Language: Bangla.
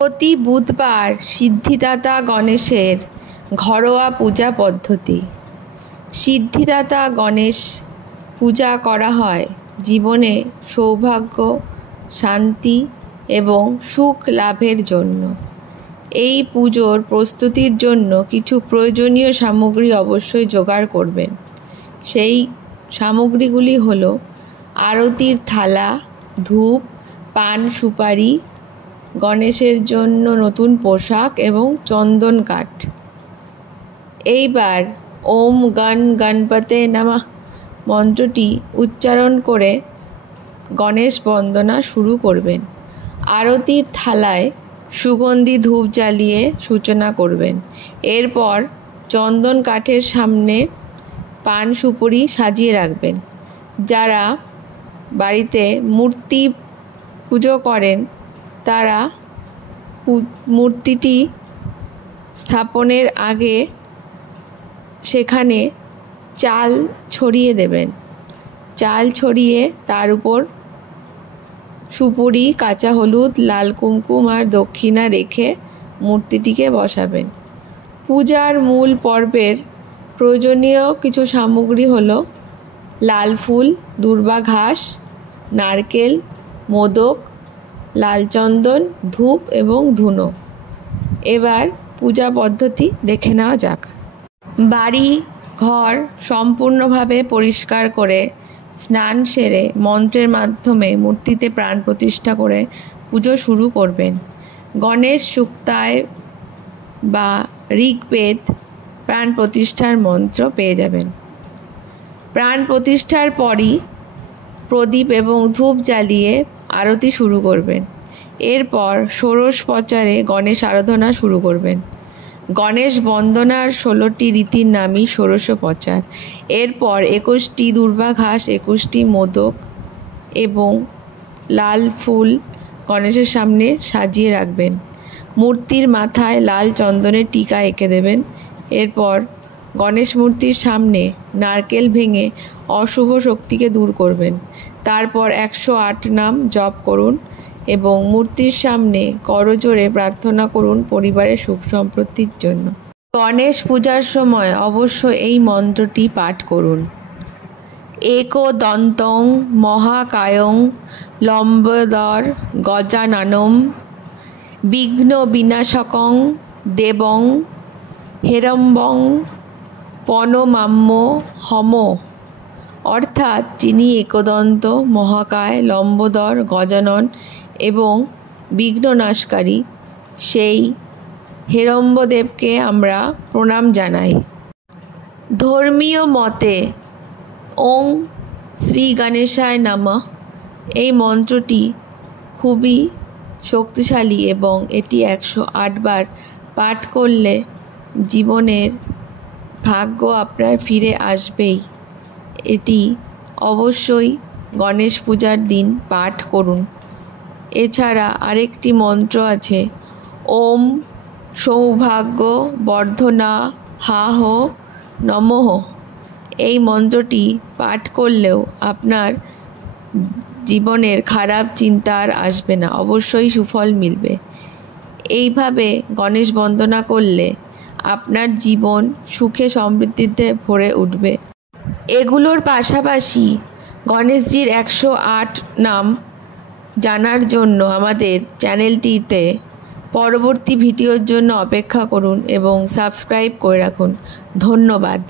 প্রতি বুধবার সিদ্ধিদাতা গণেশের ঘরোয়া পূজা পদ্ধতি। সিদ্ধিদাতা গণেশ পূজা করা হয় জীবনে সৌভাগ্য, শান্তি এবং সুখ লাভের জন্য। এই পুজোর প্রস্তুতির জন্য কিছু প্রয়োজনীয় সামগ্রী অবশ্যই জোগাড় করবেন। সেই সামগ্রীগুলি হলো আরতির থালা, ধূপ, পান, সুপারি, গণেশের জন্য নতুন পোশাক এবং চন্দন কাঠ। এইবার ওম গণ গণপতে নমঃ মন্ত্রটি উচ্চারণ করে গণেশ বন্দনা শুরু করবেন। আরতির থালায় সুগন্ধি ধূপ জ্বালিয়ে সূচনা করবেন। এরপর চন্দন কাঠের সামনে পান সুপারি সাজিয়ে রাখবেন। যারা বাড়িতে মূর্তি পুজো করেন তারা মূর্তিটি স্থাপনের আগে সেখানে চাল ছড়িয়ে দেবেন। চাল ছড়িয়ে তার উপর সুপুরি, কাঁচা হলুদ, লাল কুমকুম আর দক্ষিণা রেখে মূর্তিটিকে বসাবেন। পূজার মূল পর্বের প্রয়োজনীয় কিছু সামগ্রী হলো লাল ফুল, দূর্বা ঘাস, নারকেল, মোদক, লাল চন্দন, ধূপ এবং ধুনো। এবার পূজা পদ্ধতি দেখে নেওয়া যাক। বাড়ি ঘর সম্পূর্ণভাবে পরিষ্কার করে স্নান সেরে মন্ত্রের মাধ্যমে মূর্তিতে প্রাণ প্রতিষ্ঠা করে পুজো শুরু করবেন। গণেশ সূক্তায় বা ঋগ্বেদ প্রাণ প্রতিষ্ঠার মন্ত্র পেয়ে যাবেন। প্রাণ প্রতিষ্ঠার পরই প্রদীপ এবং ধূপ জ্বালিয়ে আরতি শুরু করবেন। এরপর ষোড়শ প্রচারে গণেশ আরাধনা শুরু করবেন। গণেশ বন্দনার 16টি রীতির নামই ষোড়শোপচার। এরপর 21টি দূর্বা ঘাস, 21টি মোদক এবং লাল ফুল গণেশের সামনে সাজিয়ে রাখবেন। মূর্তির মাথায় লাল চন্দনের টিকা এঁকে দেবেন। এরপর গণেশ মূর্তির সামনে নারকেল ভেঙে অশুভ শক্তিকে দূর করবেন। তারপর 108 নাম জপ করুন এবং মূর্তির সামনে করজোড়ে প্রার্থনা করুন পরিবারের সুখ সমৃদ্ধির জন্য। গণেশ পূজার সময় অবশ্য এই মন্ত্রটি পাঠ করুন। একদন্তং মহাকায়ং লম্বোদর গজাননম বিঘ্ন বিনাশকং দেবং হেরম্বং প্রণমাম্য হম। অর্থাৎ যিনি একদন্ত, মহাকায়, লম্বোদর, গজানন এবং বিঘ্ননাশকারী সেই হেরম্বদেবকে আমরা প্রণাম জানাই। ধর্মীয় মতে ওং শ্রী গণেশায় নমঃ এই মন্ত্রটি খুবই শক্তিশালী এবং এটি 108 বার পাঠ করলে জীবনের ভাগ্য আপনার ফিরে আসবেই। এটি অবশ্যই গণেশ পূজার দিন পাঠ করুন। এছাড়া আরেকটি মন্ত্র আছে ওম সৌভাগ্য বর্ধনা হাহ নমঃ। এই মন্ত্রটি পাঠ করলেও আপনার জীবনের খারাপ চিন্তা আর আসবে না, অবশ্যই সুফল মিলবে। এইভাবে গণেশ বন্দনা করলে আপনার জীবন সুখে সমৃদ্ধিতে ভরে উঠবে। এগুলোর পাশাপাশি গণেশজির 108 নাম জানার জন্য আমাদের চ্যানেলটিতে পরবর্তী ভিডিওর জন্য অপেক্ষা করুন এবং সাবস্ক্রাইব করে রাখুন। ধন্যবাদ।